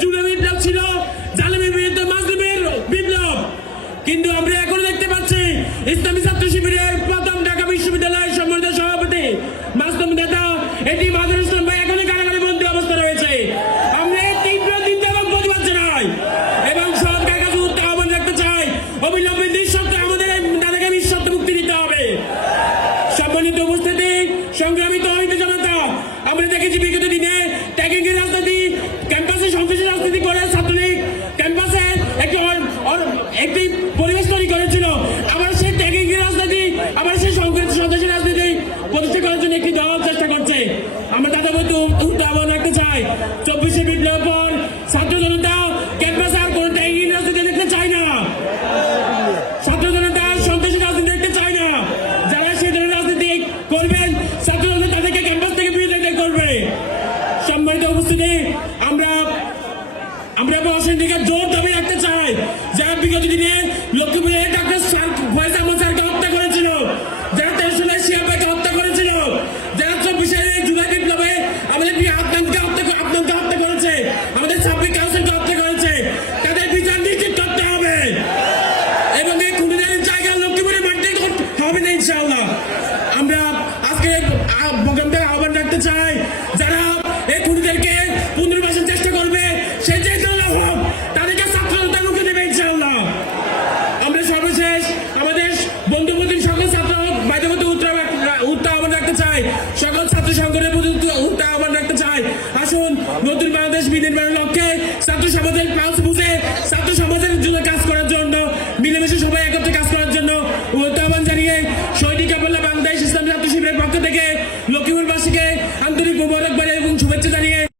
জুলাই বিপ্লব ছিল জালেমের বিরুদ্ধে মাজলুমের বিপ্লব। কিন্তু আমরা এখন দেখতে পাচ্ছি ইসলামী ছাত্র শিবিরের প্রথম ঢাকা বিশ্ববিদ্যালয়ের সম্মানিত সভাপতি মাসুম নেতা এটি মাদুর ইসলাম ভাই এখনই কারাগারে বন্দী অবস্থা রয়েছে। আমরা এই তীব্র নিন্দা এবং প্রতিবাদ জানাই এবং সরকারের কাছে আহ্বান রাখতে চাই, অবিলম্বে নিঃশর্তে আমাদের তাদেরকে নিঃশর্ত মুক্তি দিতে হবে। সম্মানিত উপস্থিতি, সংগ্রামী তৌহিদ জনতা, আমরা দেখেছি বিগত দিনে ট্যাগিং এর রাজনীতি, ক্যাম্পাসে সন্ত্রাসী রাজনীতি করে ছাত্রলীগ ক্যাম্পাসে একটি পরিবেশ তৈরি করেছিল। আবার সেই ট্যাগিং এর রাজনীতি, আবার সেই সন্ত্রাসী রাজনীতি প্রতিষ্ঠা করার জন্য একটি দল চেষ্টা করছে। আমরা তাদের মধ্যে আহ্বান রাখতে চাই, 24শে বিপ্লবের পর ছাত্র জনতা ক্যাম্পাসে আর কোনো ট্যাগিং রাজনীতি দেখতে চায় না। ছাত্র জনতা সন্ত্রাসী রাজনীতি দেখতে চায় না। যারা সেই ধরনের রাজনীতি করবেন, ছাত্র জনতা তাদেরকে ক্যাম্পাস থেকে বিদায় করবে। সম্মানিত উপস্থিতি, আমরা প্রশাসনের দিকে জোর দাবি রাখতে চাই, যারা বিগত দিনে লক্ষ্মীপুরে ডাক্তার ফয়েজ আহমদ স্যারকে হত্যা করেছিল, যারা 13 সালে শিয়া ভাইকে হত্যা করেছিল, যারা 24শে জুলাই বিপ্লবে আমাদের আদনানকে হত্যা করেছে, আমাদের সাবেক কাউন্সিলকে হত্যা করেছে, তাদের বিচার নিশ্চিত করতে হবে এবং এই খুনিদের জায়গা লক্ষ্মীপুরে মারতে হবে না ইনশাআল্লাহ। আমরা আজকে প্রোগ্রাম থেকে আহ্বান রাখতে চাই, যারা এই খুনিদেরকে পুনর্বাসনের চেষ্টা করবে, সেই যে হোক তাদেরকে ছাত্রতা মুক্তি দেবে ইনশাআল্লাহ। আমরা সর্বশেষ আমাদের বন্ধুপ্রতিম সকল ছাত্র ভাইদের মধ্যে উত্তর আহ্বান রাখতে চাই, সকল ছাত্র সংগঠনের প্রতি উত্তর আহ্বান রাখতে চাই, আসুন নতুন বাংলাদেশ বিনির্মাণের লক্ষ্যে ছাত্র সমাজের পালস বুঝে ছাত্র সমাজের জন্য কাজ করার জন্য, মিলেমিশে সবাই একত্রে কাজ করার জন্য উত্তর আহ্বান জানিয়ে